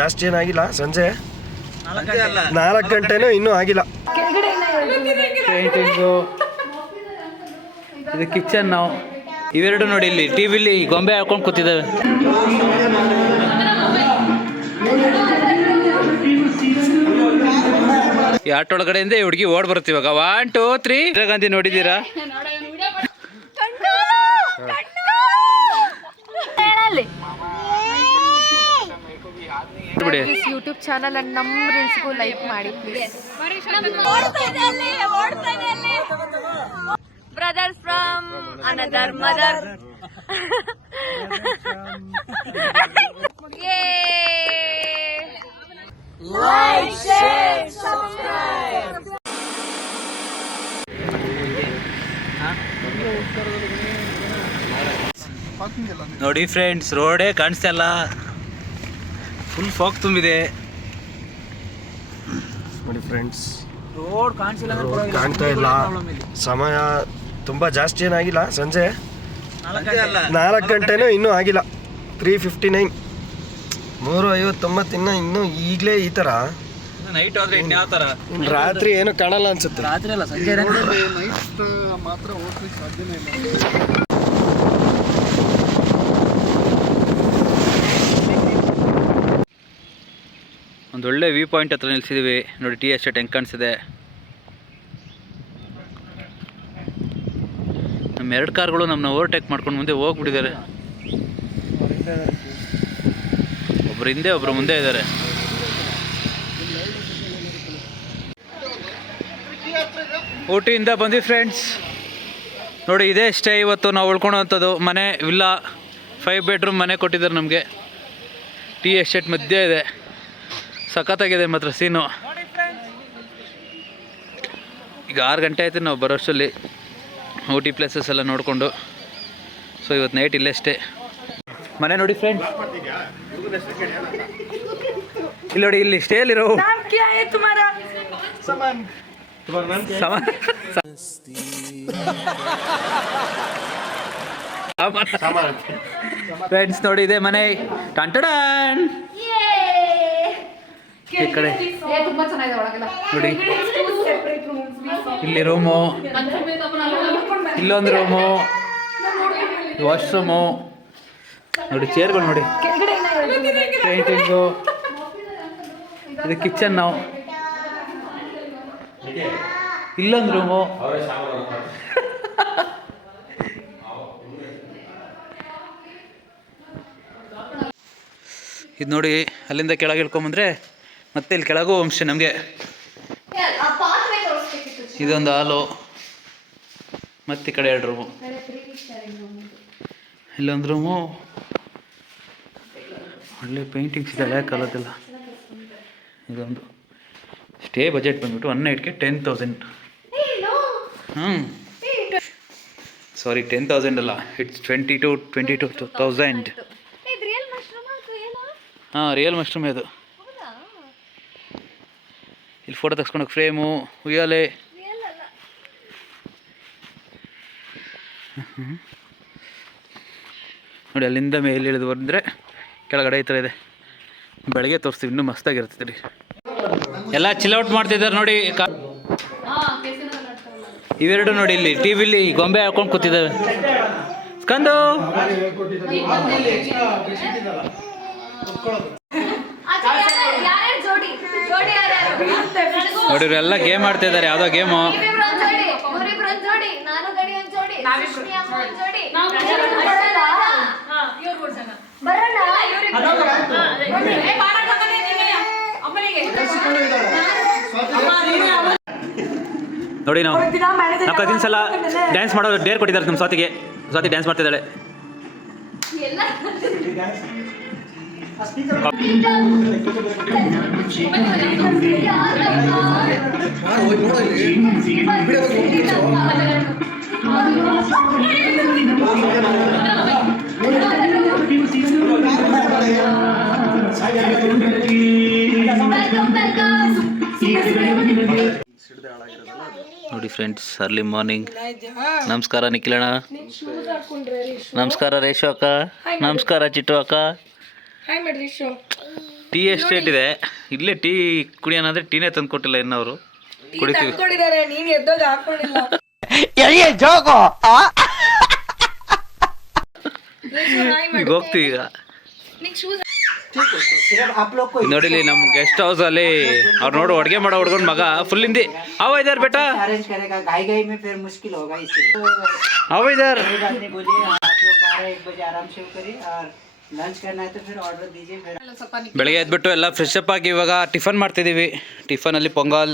ಜಾಸ್ತಿ ಏನಾಗಿಲ್ಲ. ಸಂಜೆ 4 ಗಂಟೆನೂ ಇನ್ನೂ ಆಗಿಲ್ಲ. ಪೇಂಟಿಂಗು, ಇದು ಕಿಚನ್. ನಾವು ಇವೆರಡು ನೋಡಿ ಇಲ್ಲಿ ಟಿವಿಲಿ ಗೊಂಬೆ ಹಾಕೊಂಡು ಕೂತಿದ್ದಾವೆ. ಈ ಆಟೋ ಒಳಗಡೆಯಿಂದ ಈ ಹುಡುಗಿ ಓಡ್ ಬರುತ್ತೆ ಇವಾಗ. 1 2 3 ಇಂದಿರಾ ಗಾಂಧಿ ನೋಡಿದ್ದೀರಾ? ಬಿಡಿ ಯೂಟ್ಯೂಬ್ ಚಾನಲ್ ಅಂಡ್ ನಮ್ಮ ರೀಲ್ಸ್ಗೂ ಲೈಕ್ ಮಾಡಿ please. Brothers from another mother. Like share subscribe. ನೋಡಿ ಫ್ರೆಂಡ್ಸ್, ರೋಡೇ ಕಾಣಿಸ್ತಾ ಇಲ್ಲ, ಫುಲ್ ಫಾಗ್ ತುಂಬಿದೆ. ನೋಡಿ ಫ್ರೆಂಡ್ಸ್, ರೋಡ್ ಕಾಣ್ತಾ ಇಲ್ಲ. ಸಮಯ ತುಂಬ ಜಾಸ್ತಿ ಏನಾಗಿಲ್ಲ. ಸಂಜೆ 4 ಗಂಟೆನೂ ಇನ್ನೂ ಆಗಿಲ್ಲ. 3:59, 3:59 ಇನ್ನೂ ಈಗಲೇ ಈ ಥರ. ನೈಟ್ ಆದ್ರೆ ಇನ್ಯಾವ ಥರ? ರಾತ್ರಿ ಏನು ಕಾಣಲ್ಲ ಅನ್ಸುತ್ತೆ. ರಾತ್ರಿ ಅಲ್ಲ, ಸಂಜೆ ನೈಟ್ ಮಾತ್ರ ಹೋಗ್ಲಿಕ್ಕೆ ಸಾಧ್ಯನೇ ಇಲ್ಲ. ಒಂದೊಳ್ಳೆ ವ್ಯೂ ಪಾಯಿಂಟ್ ಹತ್ರ ನಿಲ್ಸಿದ್ದೀವಿ. ನೋಡಿ ಟೀ ಎಸ್ಟೇಟ್ ಹೆಂಗೆ ಕಾಣಿಸಿದೆ. ನಮ್ಮ 2 ಕಾರ್ಗಳು ನಮ್ಮನ್ನ ಓವರ್ಟೇಕ್ ಮಾಡ್ಕೊಂಡು ಮುಂದೆ ಹೋಗ್ಬಿಟ್ಟಿದ್ದಾರೆ. ಒಬ್ರು ಹಿಂದೆ ಒಬ್ರು ಮುಂದೆ ಇದ್ದಾರೆ. ಊಟಿಯಿಂದ ಬಂದ್ವಿ ಫ್ರೆಂಡ್ಸ್. ನೋಡಿ ಇದೇ ಸ್ಟೇ ಇವತ್ತು ನಾವು ಉಳ್ಕೊಳೋವಂಥದ್ದು. ಮನೆ ವಿಲ್ಲಾ 5 ಬೆಡ್ರೂಮ್ ಮನೆ ಕೊಟ್ಟಿದ್ದಾರೆ ನಮಗೆ. ಟೀ ಎಸ್ಟೇಟ್ ಮಧ್ಯೆ ಇದೆ. ಸಖತ್ತಾಗಿದೆ ಮಾತ್ರ ಸೀನು. ಈಗ 6 ಗಂಟೆ ಆಯ್ತು ನಾವು ಬರೋಷ್ಟರಲ್ಲಿ ಊಟಿ ಪ್ಲೇಸಸ್ ಎಲ್ಲ ನೋಡಿಕೊಂಡು. ಸೊ ಇವತ್ತು ನೈಟ್ ಇಲ್ಲೇ ಸ್ಟೇ. ಮನೆ ನೋಡಿ ಫ್ರೆಂಡ್, ಇಲ್ಲಿ ನೋಡಿ, ಇಲ್ಲಿ ಸ್ಟೇಲಿರೋ ಫ್ರೆಂಡ್ಸ್. ನೋಡಿ ಇದೆ ಮನೆ. ಟಂಟಡನ್ ಈ ಕಡೆ ನೋಡಿ, ಇಲ್ಲಿ ರೂಮು, ಇಲ್ಲೊಂದು ರೂಮು, ವಾಶ್ರೂಮು. ನೋಡಿ ಚೇರ್ಗಳು ನೋಡಿ, ಪೇಂಟಿಂಗು, ಇದು ಕಿಚನ್. ನಾವು ಇಲ್ಲೊಂದು ರೂಮು. ಇದು ನೋಡಿ, ಅಲ್ಲಿಂದ ಕೆಳಗೆ ಇಳ್ಕೊಂಬಂದ್ರೆ ಮತ್ತೆ ಇಲ್ಲಿ ಕೆಳಗೂ ಹೋಮ್ಸ್ಟೇ ನಮಗೆ. ಇದೊಂದು ಹಾಲು, ಮತ್ತೆ ಈ ಕಡೆ 2 ರೂಮು, ಇಲ್ಲೊಂದು ರೂಮು. ಒಳ್ಳೆ ಪೇಂಟಿಂಗ್ಸ್ ಇದೆ ಹಳೆ ಕಾಲದೆಲ್ಲ. ಇದೊಂದು ಸ್ಟೇ ಬಜೆಟ್ ಬಂದ್ಬಿಟ್ಟು 1 ನೈಟ್ಗೆ 10,000. ಸಾರಿ 10,000 ಅಲ್ಲ, ಇಟ್ಸ್ 22,000. ಹಾಂ, ರಿಯಲ್ ಮಶ್ರೂಮ್ ಇದು. ಇಲ್ಲಿ ಫೋಟೋ ತೆಗ್ಸ್ಕೊಳಕ್ಕೆ ಫ್ರೇಮು, ಉಯ್ಯಾಲೆ. ನೋಡಿ ಅಲ್ಲಿಂದ ಮೇಲೆ ಇಳಿದು ಬಂದರೆ ಕೆಳಗಡೆ ಈ ಥರ ಇದೆ. ಬೆಳಗ್ಗೆ ತೋರಿಸ್ತೀವಿ, ಇನ್ನೂ ಮಸ್ತಾಗಿರ್ತದೆ ರೀ. ಎಲ್ಲ ಚಿಲ್ಔಟ್ ಮಾಡ್ತಿದ್ದಾರೆ ನೋಡಿ. ಇವೆರಡು ನೋಡಿ ಇಲ್ಲಿ ಟಿವಿಲಿ ಗೊಂಬೆ ಹಾಕೊಂಡು ಕೂತಿದ್ದಾವೆ. ಸ್ಕಂದು ನೋಡಿ, ಇವರೆಲ್ಲ ಗೇಮ್ ಆಡ್ತಾ ಇದ್ದಾರೆ. ಯಾವುದೋ ಗೇಮು. ನೋಡಿ, ನಾವು 4 ಸಲ ಡ್ಯಾನ್ಸ್ ಮಾಡೋದು ಡೇರ್ ಕೊಟ್ಟಿದ್ದಾರೆ ನಮ್ಮ ಸ್ವಾತಿಗೆ. ಸ್ವಾತಿ ಡ್ಯಾನ್ಸ್ ಮಾಡ್ತಿದ್ದಾಳೆ. ನೋಡಿ ಫ್ರೆಂಡ್ಸ್, ಅರ್ಲಿ ಮಾರ್ನಿಂಗ್. ನಮಸ್ಕಾರ ನಿಖಿಲಣ್ಣ, ನಮಸ್ಕಾರ ರೇಷು ಅಕ್ಕ, ನಮಸ್ಕಾರ ಚಿಟ್ಟು ಅಕ್ಕ. ಟೀ ಎಸ್ಟೇಟ್ ಇದೆ. ಇಲ್ಲೇ ಟೀ ಕುಡಿಯೋಣಂದ್ರೆ ಟೀನೇ ತಂದು ಕೊಟ್ಟಿಲ್ಲ ಇನ್ನು ಅವರು. ಕುಡಿತೀವಿ. ಈಗ ಹೋಗ್ತೀವಿ ಈಗ. ನೋಡಿಲಿ ನಮ್ಮ ಗೆಸ್ಟ್ ಹೌಸ್ ಅಲ್ಲಿ ಅವ್ರು ನೋಡು ಅಡುಗೆ ಮಾಡೋ ಹುಡ್ಗನ್ ಮಗ ಫುಲ್ ಹಿಂದಿ. ಅವ ಇದಾರೆ ಬೇಟಾ, ಅವ ಇದಾರೆ. ಬೆಳಗ್ಗೆ ಎದ್ಬಿಟ್ಟು ಎಲ್ಲ ಫ್ರೆಶ್ ಅಪ್ ಆಗಿ ಇವಾಗ ಟಿಫನ್ ಮಾಡ್ತಿದ್ದೀವಿ. ಟಿಫನಲ್ಲಿ ಪೊಂಗಲ್,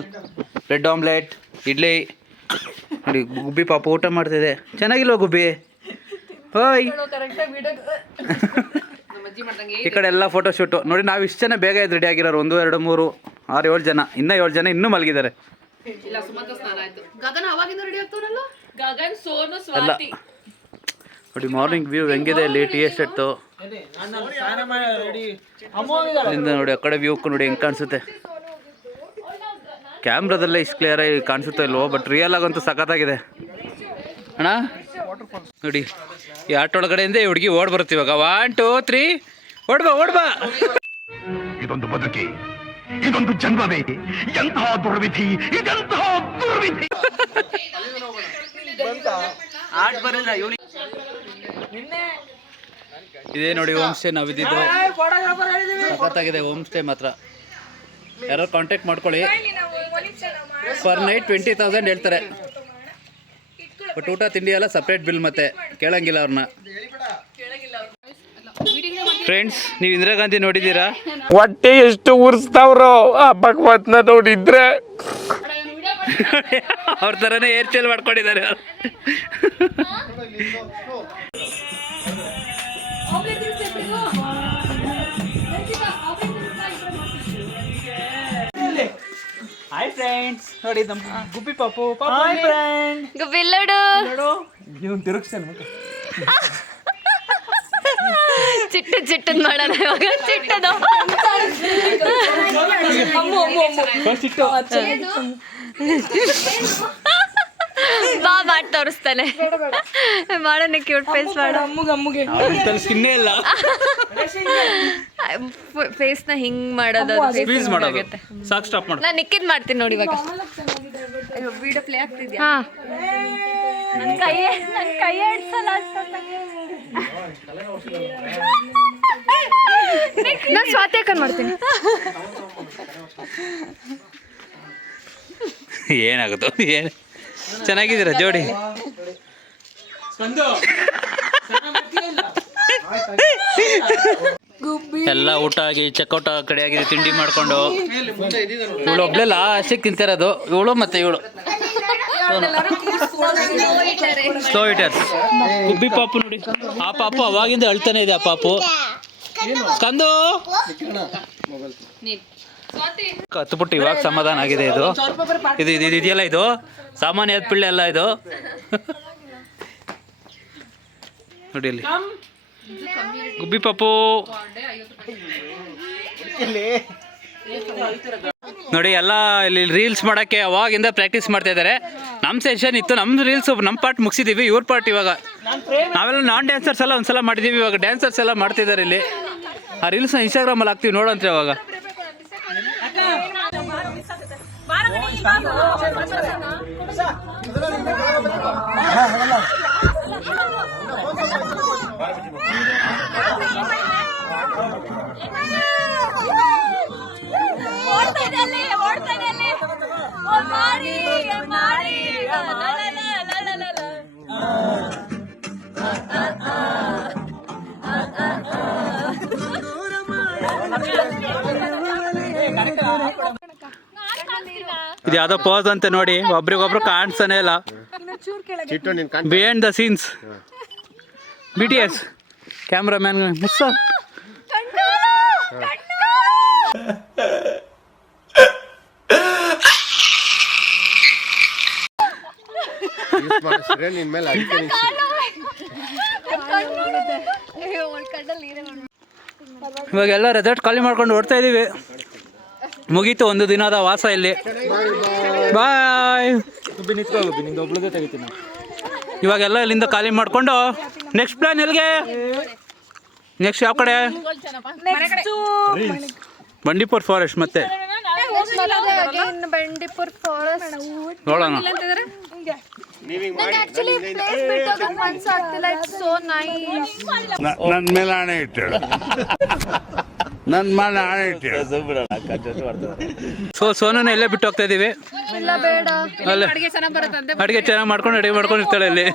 ಬ್ರೆಡ್ ಆಮ್ಲೆಟ್, ಇಡ್ಲಿ. ನೋಡಿ ಗುಬ್ಬಿ ಪಾಪ ಊಟ ಮಾಡ್ತಿದೆ. ಚೆನ್ನಾಗಿಲ್ವ ಗುಬ್ಬಿ? ಹೋಯ್. ಈ ಕಡೆ ಎಲ್ಲ ಫೋಟೋ ಶೂಟು ನೋಡಿ. ನಾವು ಇಷ್ಟು ಜನ ಬೇಗ ಎದ್ದು ರೆಡಿ ಆಗಿರೋರು. 1 2 3 6 7 ಜನ. ಇನ್ನೂ 7 ಜನ ಇನ್ನೂ ಮಲಗಿದ್ದಾರೆ. ಎಲ್ಲ ನೋಡಿ ಮಾರ್ನಿಂಗ್ ವ್ಯೂ ಹೆಂಗಿದೆ ಇಲ್ಲಿ ಟೀ ಎಸ್ಟೇಟ್ದು. ಅಲ್ಲಿಂದ ನೋಡಿ ಆ ಕಡೆ ವ್ಯೂ ನೋಡಿ ಹೆಂಗೆ ಕಾಣಿಸುತ್ತೆ. ಕ್ಯಾಮ್ರಾದಲ್ಲೇ ಇಷ್ಟು ಕ್ಲಿಯರಾಗಿ ಕಾಣಿಸುತ್ತೆ ಇಲ್ವೋ, ಬಟ್ ರಿಯಲ್ ಆಗಂತೂ ಸಖತ್ತಾಗಿದೆ ಅಣ್ಣ. ನೋಡಿ ಈ ಆಟೋ ಒಳಗಡೆಯಿಂದ ಈ ಹುಡುಗಿ ಓಡ್ ಬರುತ್ತೆ ಇವಾಗ. 1 2 3 ಓಡ್ಬಾ. ಇದೊಂದು ಬದುಕಿ, ಇದೊಂದು ಜನ್ಮವೇ, ಎಂತಹ ದುರ್ವಿಧಿ, ಇದೆಂತಹ ದುರ್ವಿಧಿ. ಇದೇ ನೋಡಿ ಹೋಮ್ ಸ್ಟೇ ನಾವಿದ್ದು. ಸಖತ್ತಾಗಿದೆ ಹೋಮ್ ಸ್ಟೇ ಮಾತ್ರ. ಯಾರು ಕಾಂಟ್ಯಾಕ್ಟ್ ಮಾಡ್ಕೊಳ್ಳಿ. ಪರ್ ನೈಟ್ 20,000 ಹೇಳ್ತಾರೆ. ಬಟ್ ಊಟ ತಿಂಡಿ ಎಲ್ಲ ಸಪ್ರೇಟ್ ಬಿಲ್, ಮತ್ತೆ ಕೇಳಂಗಿಲ್ಲ ಅವ್ರನ್ನ. ಫ್ರೆಂಡ್ಸ್, ನೀವು ಇಂದಿರಾ ಗಾಂಧಿ ನೋಡಿದ್ದೀರಾ? ಹೊಟ್ಟೆ ಎಷ್ಟು ಉರ್ಸ್ತಾವ್ರೋ ಆ ಭಗವತ್ನ ನೋಡಿದ್ರೆ. ಅವ್ರ ಥರನೇ ಹೇರ್ ಸ್ಟೈಲ್ ಮಾಡ್ಕೊಂಡಿದ್ದಾರೆ. ಹಾಯ್ ಫ್ರೆಂಡ್ಸ್, ನೋಡಿ ನಮ್ಮ ಗುಬ್ಬಿ ಪಾಪು. Hi friend. ಗುಬ್ಬಿಲ್ಲಡು ನೀವು ತಿರುಗಿಸ್ತೇನೆ. ಚಿಟ್ಟದ್ ಮಾಡೋಣ ಇವಾಗ. ಚಿಟ್ಟದು ಬಾ ಮಾಡಿ ತೋರಿಸ್ತಾನೆ. ಮಾಡೋಣ ಕ್ಯೂಟ್ ಫೇಸ್ ಮಾಡು. ಸ್ಕಿನ್ನೇ ಇಲ್ಲ. ಫೇಸ್ನ ಹಿಂಗ್ ಮಾಡೋದು ಪ್ಲೀಸ್ ಮಾಡೋದು ಸಾಕು. ಸ್ಟಾಪ್ ಮಾಡು. ನಾನು ನಿಕ್ಕಿದ್ ಮಾಡ್ತೀನಿ ನೋಡಿ ಇವಾಗ. ವಿಡಿಯೋ ಪ್ಲೇ ಆಗ್ತಿದ್ಯಾ? ಹಾ. ನನ್ನ ಕೈ ಆಡ್ಸಲ್ಲ. ನಾನು ಸ್ವಾತಿ ಅಕ್ಕನ್ ಮಾಡ್ತೀನಿ. ಏನಾಗುತ್ತೋ ಏನು. ಚೆನ್ನಾಗಿದ್ದೀರಾ ಜೋಡಿ? ಎಲ್ಲ ಊಟ ಆಗಿ ಚೆಕ್ಔಟ್ ಕಡೆ ಆಗಿದೆ. ತಿಂಡಿ ಮಾಡ್ಕೊಂಡು ಇವಳು ಒಬ್ಳೆ ಲಾಸ್ಟಿಗೆ ತಿಂತಿರೋದು. ಇವಳು ಮತ್ತೆ ಇವಳು ಸ್ಲೋ ಈಟರ್ಸ್. ಗುಬ್ಬಿ ಪಾಪು ನೋಡಿ, ಆ ಪಾಪು ಅವಾಗಿಂದ ಅಳ್ತಾನೆ ಇದೆ. ಆ ಪಾಪು ಕಂದು ಕತ್ಬಿಟ್ಟು ಇವಾಗ ಸಮಾಧಾನ ಆಗಿದೆ. ಇದು ಇದೆಯಲ್ಲ, ಇದು ಸಾಮಾನ್ಯ ಪಿಳ್ಳೆ ಅಲ್ಲ ಇದು. ನೋಡಿ ಇಲ್ಲಿ ಗುಬ್ಬಿ ಪಾಪು ನೋಡಿ. ಎಲ್ಲ ಇಲ್ಲಿ ರೀಲ್ಸ್ ಮಾಡೋಕ್ಕೆ ಅವಾಗಿಂದ ಪ್ರಾಕ್ಟೀಸ್ ಮಾಡ್ತಾ ಇದ್ದಾರೆ. ನಮ್ಮ ಸೆಷನ್ ಇತ್ತು, ನಮ್ಮ ರೀಲ್ಸ್ ನಮ್ಮ ಪಾರ್ಟ್ ಮುಗಿಸಿದ್ದೀವಿ. ಇವ್ರ ಪಾರ್ಟ್ ಇವಾಗ. ನಾವೆಲ್ಲ ನಾನ್ ಡ್ಯಾನ್ಸರ್ಸ್ ಎಲ್ಲ ಒಂದ್ಸಲ ಮಾಡಿದ್ದೀವಿ. ಇವಾಗ ಡ್ಯಾನ್ಸರ್ಸ್ ಎಲ್ಲ ಮಾಡ್ತಿದ್ದಾರೆ ಇಲ್ಲಿ. ಆ ರೀಲ್ಸ್ನ ಇನ್ಸ್ಟಾಗ್ರಾಮಲ್ಲಿ ಹಾಕ್ತೀವಿ ನೋಡಂತ್ರಿ ಅವಾಗ. ಇದು ಯಾವುದೋ ಪೋಸ್ ಅಂತ ನೋಡಿ, ಒಬ್ರಿಗೊಬ್ರು ಕಾಣಿಸ್ತಾನೆ ಇಲ್ಲ. Behind the scenes BTS cameraman ಮುಸ್ಸ. ಇವಾಗೆಲ್ಲ ರೆಸಾರ್ಟ್ ಖಾಲಿ ಮಾಡ್ಕೊಂಡು ಓಡ್ತಾ ಇದೀವಿ. ಮುಗೀತು ಒಂದು ದಿನದ ವಾಸ ಇಲ್ಲಿ. ಬಾಯ್. ಇವಾಗೆಲ್ಲ ಇಲ್ಲಿಂದ ಖಾಲಿ ಮಾಡಿಕೊಂಡು ನೆಕ್ಸ್ಟ್ ಪ್ಲಾನ್ ಎಲ್ಲಿಗೆ? ನೆಕ್ಸ್ಟ್ ಯಾವ ಕಡೆ? ಬಂಡೀಪುರ್ ಫಾರೆಸ್ಟ್ ಮತ್ತೆ ಬಂಡೀಪುರ್ ಫಾರೆಸ್ಟ್ ನೋಡೋಣ. ಆಕ್ಚುಲಿ ಪ್ಲೇಸ್ ಬಿಟ್ಟು ಮನ್ಸು ಆಗ್ತಿಲ್ಲ. It's so nice. ನನ್ನ ಮೇಲೆ ಆಣೆ ಇಟ್ಟಳು, ನನ್ನ ಮೇಲೆ ಆಣೆ ಇಟ್ಟಳು. ಸೋನನ ಎಲ್ಲೇ ಬಿಟ್ಟು ಹೋಗ್ತಾ ಇದೀವಿ. ಇಲ್ಲ ಬೇಡ. ಅಲ್ಲ ಅಡಿಗೆ ಚೆನ್ನಾಗಿ ಬರುತ್ತಂತೆ. ಅಡುಗೆ ಚೆನ್ನಾಗಿ ಮಾಡ್ಕೊಂಡು ರೆಡಿ ಮಾಡ್ಕೊಂಡಿರ್ತಾಳೆ ಅಲ್ಲಿ.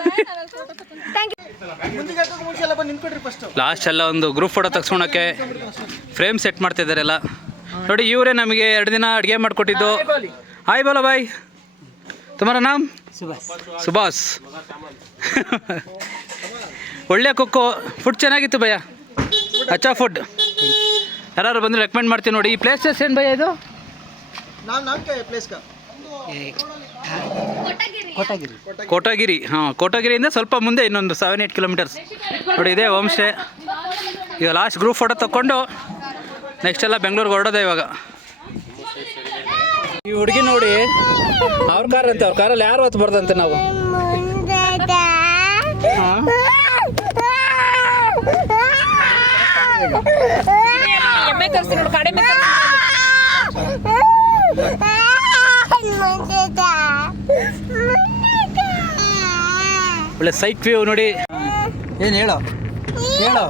ಲಾಸ್ಟ್ ಎಲ್ಲ ಒಂದು ಗ್ರೂಪ್ ಫೋಟೋ ತೆಗ್ಸ್ಕೊಳಕ್ಕೆ ಫ್ರೇಮ್ ಸೆಟ್ ಮಾಡ್ತಾ ಇದ್ದಾರೆ ಎಲ್ಲ. ನೋಡಿ ಇವರೇ ನಮಗೆ 2 ದಿನ ಅಡುಗೆ ಮಾಡಿಕೊಟ್ಟಿದ್ದು. ಹಾಯ್ ಬೋಲೋ ಬಾಯ್, ತುಮಾರ ನಾಮ್? ಸುಭಾಷ್. ಒಳ್ಳೆ ಕುಕ್ಕು, ಫುಡ್ ಚೆನ್ನಾಗಿತ್ತು ಭಯ್ಯ, ಅಚ್ಚಾ ಫುಡ್. ಯಾರು ಬಂದರೆ ರೆಕಮೆಂಡ್ ಮಾಡ್ತೀನಿ ನೋಡಿ. ಈ ಪ್ಲೇಸಸ್ ಏನು ಭಯ್ಯ ಇದು? ಕೋಟಗಿರಿ. ಹಾಂ, ಕೋಟಗಿರಿಯಿಂದ ಸ್ವಲ್ಪ ಮುಂದೆ ಇನ್ನೊಂದು 7-8 ಕಿಲೋಮೀಟರ್ಸ್. ನೋಡಿ ಇದೇ ಹೋಮ್ ಸ್ಟೇ. ಈಗ ಲಾಸ್ಟ್ ಗ್ರೂಪ್ ಫೋಟೋ ತಗೊಂಡು ನೆಕ್ಸ್ಟ್ ಎಲ್ಲ ಬೆಂಗಳೂರಿಗೆ ಹೊರಡೋದೆ ಇವಾಗ. ಈ ಹುಡುಗಿ ನೋಡಿ, ಅವ್ರ ಕಾರ್ ಅಂತೆ, ಅವ್ರ ಕಾರಲ್ಲಿ ಯಾರು ಹೊತ್ತು ಬರ್ದಂತೆ ನಾವು. ಒಳ್ಳೆ ಸೈಟ್ ವ್ಯೂ ನೋಡಿ. ಏನು ಹೇಳೋ ಹೇಳೋ.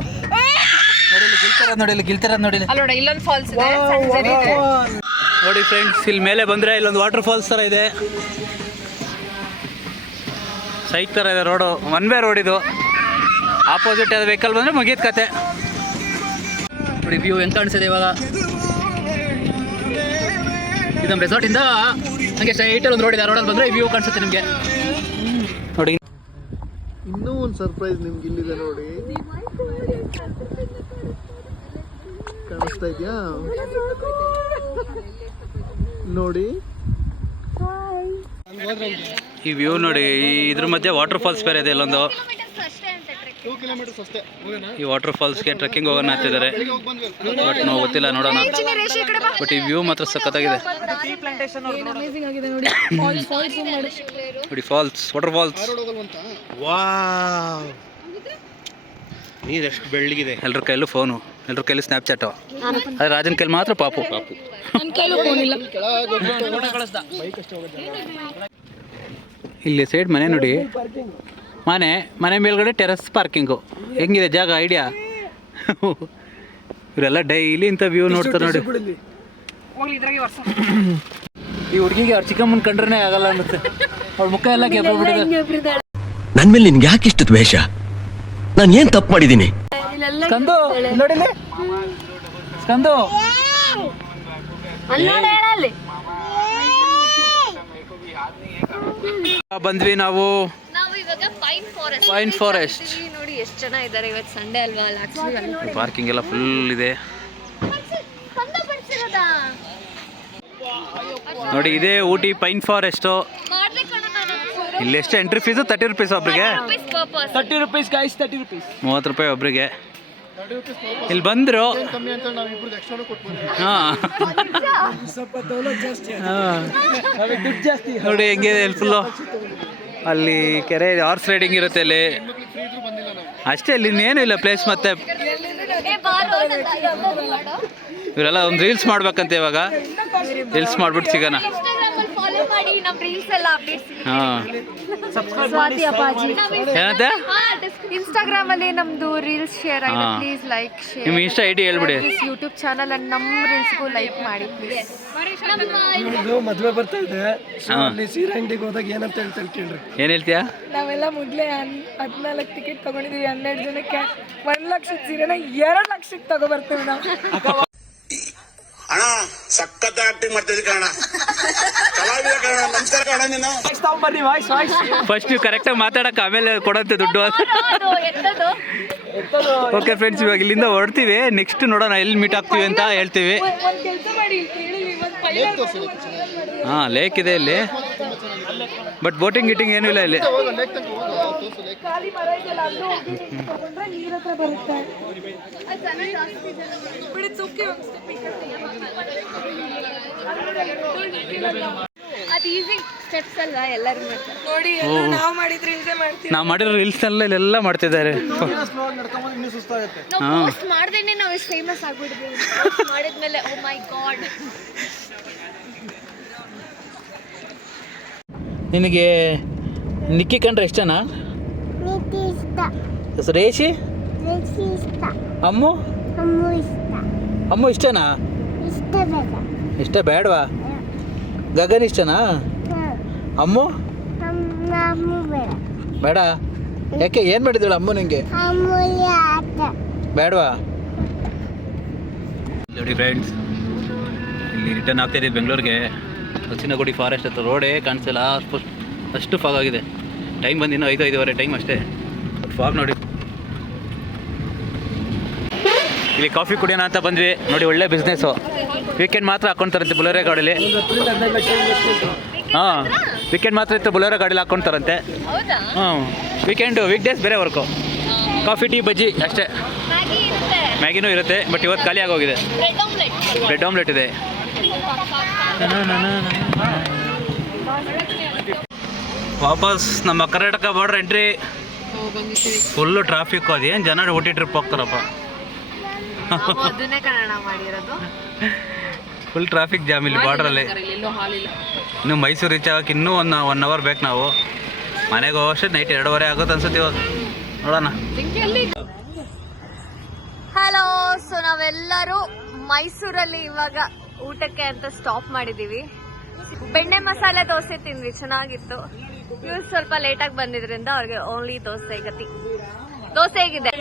ನೋಡಿ ಇಲ್ಲಿ ಗಿಲ್ತಿರೋದು ನೋಡಿ. ಅಲ್ಲೋಡ ಇಲ್ಲೊಂದು ಫಾಲ್ಸ್ ಇದೆ, ಸಂಜರಿ ಇದೆ. ನೋಡಿ ಫ್ರೆಂಡ್ಸ್, ಇಲ್ಲಿ ಮೇಲೆ ಬಂದರೆ ಇಲ್ಲೊಂದು ವಾಟರ್ ಫಾಲ್ಸ್ ಥರ ಇದೆ. ಸೈಟ್ ಥರ ಇದೆ ರೋಡು, 1 ವೇ ರೋಡ್ ಇದು. ಆಪೋಸಿಟ್ ಅದು ವೆಹಿಕಲ್ ಬಂದರೆ ಮುಗೀತು ಕತೆ. ನೋಡಿ ವ್ಯೂ ಹೆಂಗೆ ಕಾಣಿಸಿದೆ ಇವಾಗ. ಇದು ನಮ್ಮ ರೆಸಾರ್ಟಿಂದ ಹಂಗೆ ಸ್ಟ್ರೈಟಲ್ಲಿ ಒಂದು ರೋಡ್ ಇದೆ, ಆ ರೋಡಲ್ಲಿ ಬಂದರೆ ವ್ಯೂ ಕಾಣಿಸುತ್ತೆ ನಿಮಗೆ. ನೋಡಿ ಇನ್ನೂ ಒಂದು ಸರ್ಪ್ರೈಸ್ ನಿಮ್ಗೆ ಇಲ್ಲಿದೆ ನೋಡಿ. ಕಾಣಿಸ್ತಾ ಇದೆಯಾ ನೋಡಿ. ಈ ವ್ಯೂ ನೋಡಿ. ಇದ್ರ ಮಧ್ಯೆ ವಾಟರ್ ಫಾಲ್ಸ್ ಬೇರೆ ಇದೆ ಇಲ್ಲೊಂದು. 2 ಕಿಲೋಮೀಟರ್ಸ್ ಅಷ್ಟೇ. ಈ ವಾಟರ್ ಫಾಲ್ಸ್ಗೆ ಟ್ರೆಕ್ಕಿಂಗ್ ಹೋಗೋಣ ಅಂತಿದ್ದಾರೆ, ಬಟ್ ನಾವು ಗೊತ್ತಿಲ್ಲ, ನೋಡೋಣ. ಬಟ್ ಈ ವ್ಯೂ ಮಾತ್ರ ಸಖತ್ತಾಗಿದೆ ನೋಡಿ. Falls, water falls. ವಾವ್, ನೀರೆಷ್ಟು ಬೆಳ್ಳಗಿದೆ. ಎಲ್ಲರ ಕೈಲೂ ಫೋನು, ಎಲ್ಲರ ಕೈಲೂ ಸ್ನ್ಯಾಪ್ಚಾಟು. ಅದೇ ರಾಜನ ಕೈಲಿ ಮಾತ್ರ ಪಾಪು. ಇಲ್ಲಿ ಸೈಡ್ ಮನೆ ನೋಡಿ. ಮನೆ ಮೇಲ್ಗಡೆ ಟೆರಸ್ ಪಾರ್ಕಿಂಗು. ಹೆಂಗಿದೆ ಜಾಗ, ಐಡಿಯಾ? ಇವರೆಲ್ಲ ಡೈಲಿ ಇಂಥ ವ್ಯೂ ನೋಡ್ತಾರೆ ನೋಡಿ. ಈ ಹುಡುಗಿಗೆ ಅವ್ರ ಚಿಕ್ಕಮ್ಮನ ಕಂಡ್ರೆ ಆಗಲ್ಲ ಅನ್ನುತ್ತೆ. ಅವ್ಳ ಮುಖ ಎಲ್ಲ ಕೆಬ್ಬಬಿಟ್ಟಿದೆ. ನನ್ ಮೇಲೆ ನಿನ್ಗೆ ಯಾಕೆ ಇಷ್ಟು ದ್ವೇಷ? ನಾನು ಏನ್ ತಪ್ಪು ಮಾಡಿದ್ದೀನಿ? ಸ್ಕಂದು ನೋಡಿಲಿ, ಸ್ಕಂದು ಬಂದ್ವಿ ನಾವು ಪೈನ್ ಫಾರೆಸ್ಟ್. ನೋಡಿ ಎಷ್ಟು ಜನ ಇದ್ದಾರೆ. ಇವತ್ತು ಸಂಡೇ ಅಲ್ವಾ, ಪಾರ್ಕಿಂಗ್ ಎಲ್ಲ ಫುಲ್ ಇದೆ ನೋಡಿ. ಇದೇ ಊಟಿ ಪೈನ್ ಫಾರೆಸ್ಟು. ಇಲ್ಲಿ ಎಷ್ಟು ಎಂಟ್ರಿ ಫೀಸು? 30 ರೂಪೀಸ್ ಒಬ್ರಿಗೆ. 30 ರೂಪೀಸ್ ಗಾಯ್ಸ್, 30 ರೂಪೀಸ್. 30 ರೂಪಾಯಿ ಒಬ್ರಿಗೆ. ಇಲ್ಲಿ ಬಂದರು. ಹಾಂ ನೋಡಿ ಹೆಂಗಿದೆ ಫುಲ್ಲು. ಅಲ್ಲಿ ಕೆರೆ, ಹಾರ್ಸ್ ರೈಡಿಂಗ್ ಇರುತ್ತೆ ಅಲ್ಲಿ ಅಷ್ಟೇ. ಅಲ್ಲಿ ಇನ್ನೇನು ಇಲ್ಲ ಪ್ಲೇಸ್. ಮತ್ತೆ ಇವರೆಲ್ಲ ಒಂದು ರೀಲ್ಸ್ ಮಾಡ್ಬೇಕಂತೆ ಇವಾಗ. ರೀಲ್ಸ್ ಮಾಡ್ಬಿಟ್ಟು ಸಿಗೋಣ. ಹಾಂ, ಏನಂತೆ? ಇನ್ಸ್ಟಾಗ್ರಾಮ್ ಅಲ್ಲಿ ನಮ್ದು ರೀಲ್ಸ್ ಶೇರ್ ಆಗಿದೆ, ಪ್ಲೀಸ್ ಲೈಕ್ ಶೇರ್. ನಿಮ್ಮ ಇನ್ಸ್ಟಾ ಐಡಿ ಹೇಳ್ಬಿಡಿ. ಯೂಟ್ಯೂಬ್ ಚಾನಲ್ ಅಂಡ್ ನಮ್ಮ ರೀಲ್ಸ್ಗೂ ಲೈಕ್ ಮಾಡಿ ಪ್ಲೀಸ್. ಮದುವೆ ಬರ್ತಾ ಇದೆ, ಅಲ್ಲಿ ಸೀರೆ ಅಂಗಡಿಗೆ ಹೋದಾಗ ಏನಂತ ಹೇಳ್ತಾರೆ ಕೇಳ್ರಿ. ಏನು ಹೇಳ್ತೀಯಾ? ನಾವೆಲ್ಲ ಮೊದಲೇ 14 ಟಿಕೆಟ್ ತಗೊಂಡಿದ್ದೀವಿ. 12 ಜನಕ್ಕೆ 1 ಲಕ್ಷದ ಸೀರೆನ 2 ಲಕ್ಷಕ್ಕೆ ತಗೋಬರ್ತೀವಿ ನಾವು. ಅಣ್ಣ ಸಖತ್ ಆಕ್ಟಿಂಗ್ ಮಾಡ್ತಿದ್ದೆ ಕಣ, ಕಲಾವಿದ ಕಣ. ನಮಸ್ಕಾರ ಕಣ. ನೀನು ಫಸ್ಟ್ ನೀವು ಕರೆಕ್ಟಾಗಿ ಮಾತಾಡಕ್ಕೆ, ಆಮೇಲೆ ಕೊಡಂತೆ ದುಡ್ಡು. ಓಕೆ ಫ್ರೆಂಡ್ಸ್, ಇವಾಗ ಇಲ್ಲಿಂದ ಹೊರಡ್ತೀವಿ. ನೆಕ್ಸ್ಟ್ ನೋಡೋಣ ಎಲ್ಲಿ ಮೀಟ್ ಆಗ್ತೀವಿ ಅಂತ ಹೇಳ್ತೀವಿ. ಹಾಂ, ಲೇಕ್ ಇದೆ ಇಲ್ಲಿ, ಬಟ್ ಬೋಟಿಂಗ್ ಗೀಟಿಂಗ್ ಏನೂ ಇಲ್ಲ ಇಲ್ಲಿ. ಅದು ಈಸಿ ಸ್ಟೆಪ್ಸ್ ಅಲ್ವಾ ಎಲ್ಲರೂ ಮಾಡ್ತಾರೆ. ನೋಡಿ ನಾವು ಮಾಡಿದ್ರೆ ಇಲ್ದೇ ಮಾಡ್ತೀವಿ. ನಾವು ಮಾಡಿರೋ ರೀಲ್ಸ್ನೆಲ್ಲ ಇಲ್ಲೆಲ್ಲ ಮಾಡ್ತಿದ್ದಾರೆ. ನಾವು ಪೋಸ್ಟ್ ಮಾಡ್ದೇನೆ ನಾವು ಎಷ್ಟು ಫೇಮಸ್ ಆಗ್ಬಿಡ್ತೀವಿ. ಮಾಡಿದ್ಮೇಲೆ ಓ ಮೈ ಗಾಡ್. ನಿನಗೆ ನಿಕ್ಕಿ ಕಂಡ್ರೆ ಇಷ್ಟನಾ? ರೇಷಿ ಅಮ್ಮು ಅಮ್ಮು ಇಷ್ಟನಾ? ಇಷ್ಟ ಬೇಡವಾ? ಗಗನ್ ಇಷ್ಟನಾ? ಅಮ್ಮು ಬೇಡ. ಯಾಕೆ ಏನು ಮಾಡಿದಳು ಅಮ್ಮು ನಿಂಗೆ? ಬೇಡವಾ? ನೋಡಿ ಫ್ರೆಂಡ್ಸ್, ಇಲ್ಲಿ ರಿಟರ್ನ್ ಆಗ್ತಾಯಿದ್ದೀವಿ ಬೆಂಗಳೂರಿಗೆ. ಹಸಿನಗುಡಿ ಫಾರೆಸ್ಟ್ ಹತ್ರ ರೋಡೇ ಕಾಣಿಸಲ್ಲ, ಅಷ್ಟು ಫಾಗ್ ಆಗಿದೆ. ಟೈಮ್ ಬಂದು ಇನ್ನೂ 5-5:15 ಟೈಮ್ ಅಷ್ಟೇ. ಫಾಗ್ ನೋಡಿ. ಇಲ್ಲಿ ಕಾಫಿ ಕುಡಿಯೋಣ ಅಂತ ಬಂದ್ವಿ. ನೋಡಿ ಒಳ್ಳೆ ಬಿಸ್ನೆಸ್ಸು. ವೀಕೆಂಡ್ ಮಾತ್ರ ಹಾಕ್ಕೊಳ್ತಾರಂತೆ ಬುಲೆರೋ ಗಾಡೀಲಿ. ಹಾಂ, ವೀಕೆಂಡ್ ಮಾತ್ರ ಇತ್ತು ಬುಲೆರೋ ಗಾಡೀಲಿ ಹಾಕ್ಕೊಳ್ತಾರಂತೆ. ಹಾಂ, ವೀಕ್ ಡೇಸ್ ಬೇರೆ ವರ್ಕು. ಕಾಫಿ ಟೀ ಬಜ್ಜಿ ಅಷ್ಟೇ. ಮ್ಯಾಗಿನೂ ಇರುತ್ತೆ, ಬಟ್ ಇವತ್ತು ಖಾಲಿ ಆಗೋಗಿದೆ. ಬ್ರೆಡ್ ಆಮ್ಲೆಟ್ ಇದೆ. ವಾಪಸ್ ನಮ್ಮ Karnataka border entry. Full traffic. ಅದೇನು ಜನ ಊಟಿ ಟ್ರಿಪ್ ಹೋಗ್ತಾರಪ್ಪ. ಫುಲ್ ಟ್ರಾಫಿಕ್ ಜಾಮ್ ಇಲ್ಲಿ ಬಾರ್ಡ್ರಲ್ಲಿ. ಇನ್ನು ಮೈಸೂರು ರೀಚ್ ಆಗೋಕೆ ಇನ್ನೂ 1 ಅವರ್ ಬೇಕು. ನಾವು ಮನೆಗೆ ಹೋಗೋಷ್ಟು ನೈಟ್ 2:15 ಆಗುತ್ತೆ ಅನ್ಸುತ್ತೆ ಇವಾಗ. ನೋಡೋಣ. ಹಲೋ, ಸೊ ನಾವೆಲ್ಲರೂ ಮೈಸೂರಲ್ಲಿ ಇವಾಗ ಊಟಕ್ಕೆ ಅಂತ ಸ್ಟಾಪ್ ಮಾಡಿದ್ದೀವಿ. ಬೆಣ್ಣೆ ಮಸಾಲೆ ದೋಸೆ ತಿಂದ್ವಿ, ಚೆನ್ನಾಗಿತ್ತು. ಇವ್ರು ಸ್ವಲ್ಪ ಲೇಟಾಗಿ ಬಂದಿದ್ರಿಂದ ಅವ್ರಿಗೆ ಓನ್ಲಿ ದೋಸೆ ಗತಿ. ದೋಸೆ ಹೇಗಿದೆ?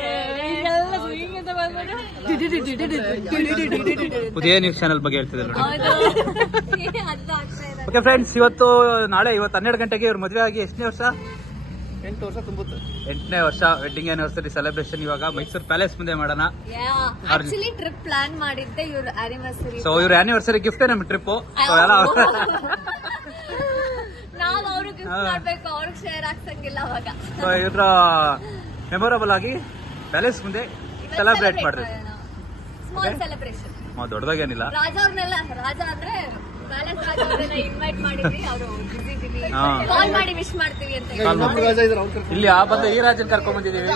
ಉದಯ ನ್ಯೂಸ್ ಚಾನಲ್ ಬಗ್ಗೆ ಹೇಳ್ತಿದ್ದಾರೆ ನೋಡಿ. ಓಕೆ ಫ್ರೆಂಡ್ಸ್, ಇವತ್ತು 12 ಗಂಟೆಗೆ ಇವ್ರು ಮದುವೆ ಆಗಿ ಎಷ್ಟನೇ ವರ್ಷ? 8 ವರ್ಷ ತುಂಬುತ್ತೆ. 8ನೇ ವರ್ಷ ವೆಡ್ಡಿಂಗ್ ಆನಿವರ್ಸರಿ ಸೆಲೆಬ್ರೇಷನ್ ಇವಾಗ ಮೈಸೂರು ಪ್ಯಾಲೇಸ್ ಮುಂದೆ ಮಾಡೋಣ. ಆಕ್ಚುಲಿ ಟ್ರಿಪ್ ಪ್ಲಾನ್ ಮಾಡಿದ್ದೆ ಇವ್ರ ಆನಿವರ್ಸರಿ. ಸೊ ಇವ್ರ ಆನಿವರ್ಸರಿ ಗಿಫ್ಟೇ ನಮ್ಮ ಟ್ರಿಪ್. ನಾವು ಅವ್ರಿಗೆ ಗಿಫ್ಟ್ ಮಾಡ್ಬೇಕು, ಅವ್ರಿಗೆ ಶೇರ್ ಆಗ್ಸಂಗಿಲ್ಲ ಅವಾಗ. ಸೊ ಇವ್ರ ಮೆಮೊರಬಲ್ ಆಗಿ ಪ್ಯಾಲೇಸ್ ಮುಂದೆ ಸೆಲೆಬ್ರೇಟ್ ಮಾಡಿದ್ವಿ. Small celebration, ದೊಡ್ಡದಾಗೇನಿಲ್ಲ. ರಾಜ ಅಂದ್ರೆ ಪ್ಯಾಲೇಸ್ ರಾಜ ಅವ್ರನ್ನ ಇನ್ವೈಟ್ ಮಾಡಿದ್ವಿ. ಅವರು ಬಿಸಿ ಇದ್ದೀವಿ, ಕಾಲ್ ಮಾಡಿ ವಿಶ್ ಮಾಡ್ತೀವಿ ಅಂತ. ಇಲ್ಲಿ ಆ ಬಂದ ಈ ರಾಜನ್ ಕರ್ಕೊಂಡ್ ಬಂದಿದ್ದೀವಿ.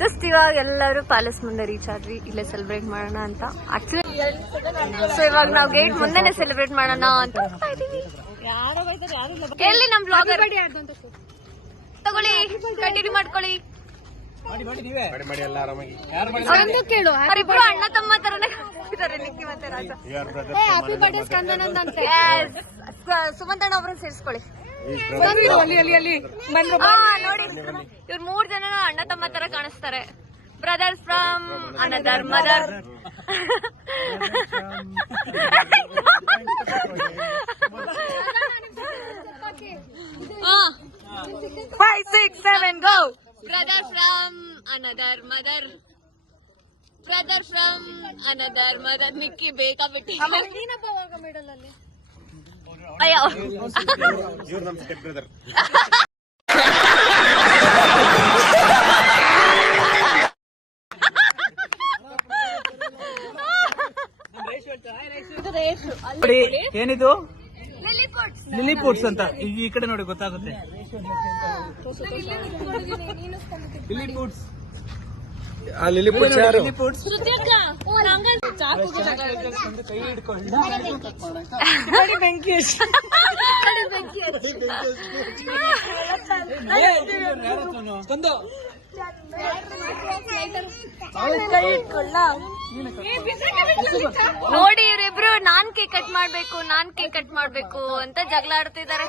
ಜಸ್ಟ್ ಇವಾಗ ಎಲ್ಲರೂ ಪ್ಯಾಲೇಸ್ ಮುಂದೆ ರೀಚ್ ಆದ್ವಿ. ಇಲ್ಲೇ ಸೆಲೆಬ್ರೇಟ್ ಮಾಡೋಣ ಅಂತ. ಆಕ್ಚುಲಿ ಸೊ ಇವಾಗ ನಾವು ಗೇಟ್ ಮುಂದೆನೆ ಸೆಲೆಬ್ರೇಟ್ ಮಾಡೋಣ ಅಂತ ಎಲ್ಲಿ ನಮ್ ಬ್ಲಾಗರ್ ತಗೊಳ್ಳಿ, ಕಂಟಿನ್ಯೂ ಮಾಡ್ಕೊಳ್ಳಿ. ಅವರೊಂದು ಕೇಳು, ಅವರಿಬ್ರು ಅಣ್ಣ ತಮ್ಮ ತರನೇ ಇದ್ದಾರೆ, ನಿಕ್ಕಿ ಮತ್ತೆ ರಾಜ. ಸುಮಂತಣ್ಣ ಅವ್ರನ್ನ ಸೇರಿಸ್ಕೊಳ್ಳಿ. ನೋಡಿ, ಇವ್ರು 3 ಜನ ಅಣ್ಣ ತಮ್ಮ ತರ ಕಾಣಿಸ್ತಾರೆ. Brothers from another mother. 5, 6, 7 go. Brother from another mother. Brother from another mother. ನಿಕ್ಕಿ ಬೇಕಾ ಬಿಟ್ಟಿ ಅಯ್ಯೋ. ಇವ್ರು ನಮ್ಮ ಸ್ಟೆಪ್ ಬ್ರದರ್. ಏನಿದು? ಲಿಲಿ ಪುಟ್ಸ್ ಅಂತ. ಈ ಕಡೆ ನೋಡಿ ಗೊತ್ತಾಗುತ್ತೆ. Lily puts. ಲಿಲಿ ಪುಟ್ಸ್ ಯಾರು? Lily puts. ನೋಡಿ, ಇವರಿಬ್ರು ನಾನ್ ಕೇಕ್ ಕಟ್ ಮಾಡ್ಬೇಕು ಅಂತ ಜಗಳ ಆಡ್ತಿದ್ದಾರೆ.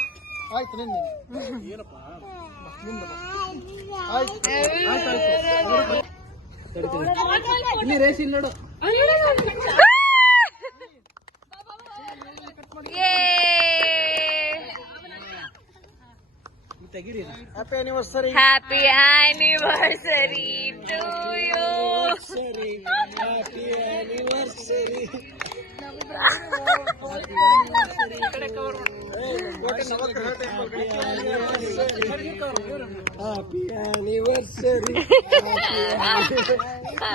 Happy anniversary to you.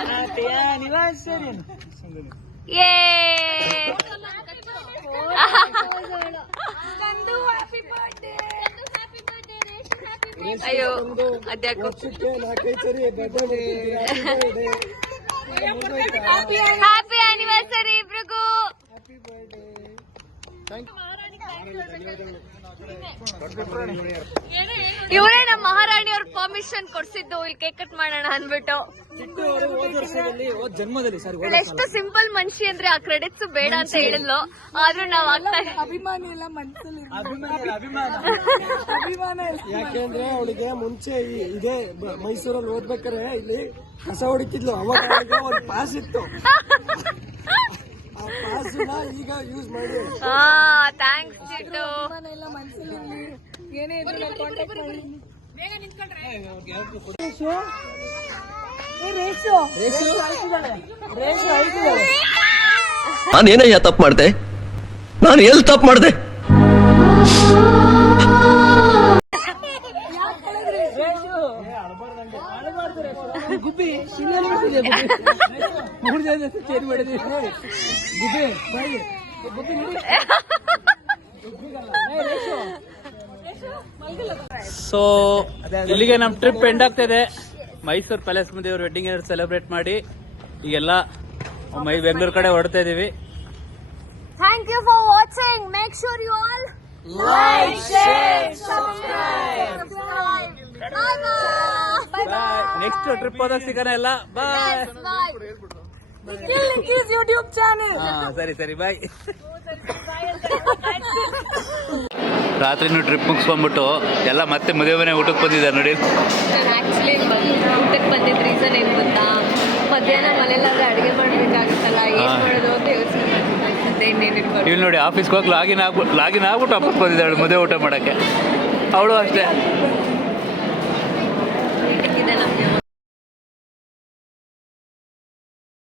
Happy anniversary. Yay! ಅಯ್ಯೋ ಅದ್ಯಾಕೋ ಹ್ಯಾಪಿ ಆನಿವರ್ಸರಿ ಇಬ್ರಿಗೂ. ಇವರೇ ನಮ್ಮ ಮಹಾರಾಣಿ ಅವ್ರ ಪರ್ಮಿಷನ್ ಕೊಡ್ಸಿದ್ದು ಇಲ್ಲಿ ಕೇಕ್ ಕಟ್ ಮಾಡೋಣ ಅನ್ಬಿಟ್ಟು. ಎಷ್ಟು ಸಿಂಪಲ್ ಮನುಷ್ಯ ಅಂದ್ರೆ ಆ ಕ್ರೆಡಿಟ್ಸ್ ಬೇಡ ಅಂತ ಹೇಳಿದ್ಲು, ಆದ್ರೂ ನಾವ್ ಆಗ್ತಾ ಅಭಿಮಾನ ಎಲ್ಲ ಮನಸ್ಸಲ್ಲಿ ಅಭಿಮಾನ. ಯಾಕೆಂದ್ರೆ ಅವಳಿಗೆ ಮುಂಚೆ ಇದೇ ಮೈಸೂರಲ್ಲಿ ಓದ್ಬೇಕಾರೆ ಇಲ್ಲಿ ಕಸ ಹೊಡಿತಿದ್ಲು, ಅವಾಗ ಒಂದು ಪಾಸ್ ಇತ್ತು, ಆ ಪಾಸ್ನ ಈಗ ಯೂಸ್ ಮಾಡಿ. ಥ್ಯಾಂಕ್ಸ್ ಚಿಟ್ಟು. ಅಭಿಮಾನ ಎಲ್ಲ ಮನಸ್ಸಲ್ಲಿ ಏನೇ ಇದ್ರು ಕಾಂಟ್ಯಾಕ್ಟ್ ಮಾಡಿ. ನಾನೇನಯ್ಯ ತಪ್ಪು ಮಾಡ್ದೆ? ನಾನು ಎಲ್ಲಿ ತಪ್ಪು ಮಾಡ್ದೆ? ಸೊ ಇಲ್ಲಿಗೆ ನಮ್ಮ ಟ್ರಿಪ್ ಎಂಡ್ ಆಗ್ತಿದೆ. ಮೈಸೂರು ಪ್ಯಾಲೇಸ್ ಮುಂದೆ ಇವ್ರ ವೆಡ್ಡಿಂಗ್ ಸೆಲೆಬ್ರೇಟ್ ಮಾಡಿ ಈಗೆಲ್ಲ ಬೆಂಗಳೂರು ಕಡೆ ಹೊರಡ್ತಾ ಇದೀವಿ. Thank you for watching. Make sure you all like, share, subscribe. Bye bye. Next trip ಹೋದಾಗ ಸಿಗೋಣ ಎಲ್ಲ. ಬಾಯ್. YouTube channel. ಸರಿ ಬಾಯ್. ರಾತ್ರಿನೂ ಟ್ರಿಪ್ ಮುಗಿಸ್ಕೊಂಡ್ಬಿಟ್ಟು ಎಲ್ಲ ಮತ್ತೆ ಮದುವೆ ಮನೆ ಊಟಕ್ಕೆ ಬಂದಿದ್ದಾರೆ ನೋಡಿ. ನಾನು ಆಕ್ಚುಲಿ ಊಟಕ್ಕೆ ಬಂದಿದ್ದ ರೀಸನ್ ಏನು ಗೊತ್ತಾ, ಮಧ್ಯಾಹ್ನ ಮನೇಲಾದ್ರೆ ಅಡುಗೆ ಮಾಡಬೇಕಾಗುತ್ತಲ್ಲ, ಏನು ಮಾಡೋದು ಅಂತ ಯೋಚನೆ ಮಾಡ್ತಿದ್ದೆ. ಇನ್ನೇನಿರ್ಬೋದು ಇಲ್ಲಿ ನೋಡಿ, ಆಫೀಸ್ಗೆ ಹೋಗಿ ಲಾಗಿನ್ ಆಗ್ಬಿಟ್ಟು ವಾಪಸ್ ಬಂದಿದ್ದಾಳೆ ಮದುವೆ ಊಟ ಮಾಡೋಕ್ಕೆ. ಅವಳು ಅಷ್ಟೇ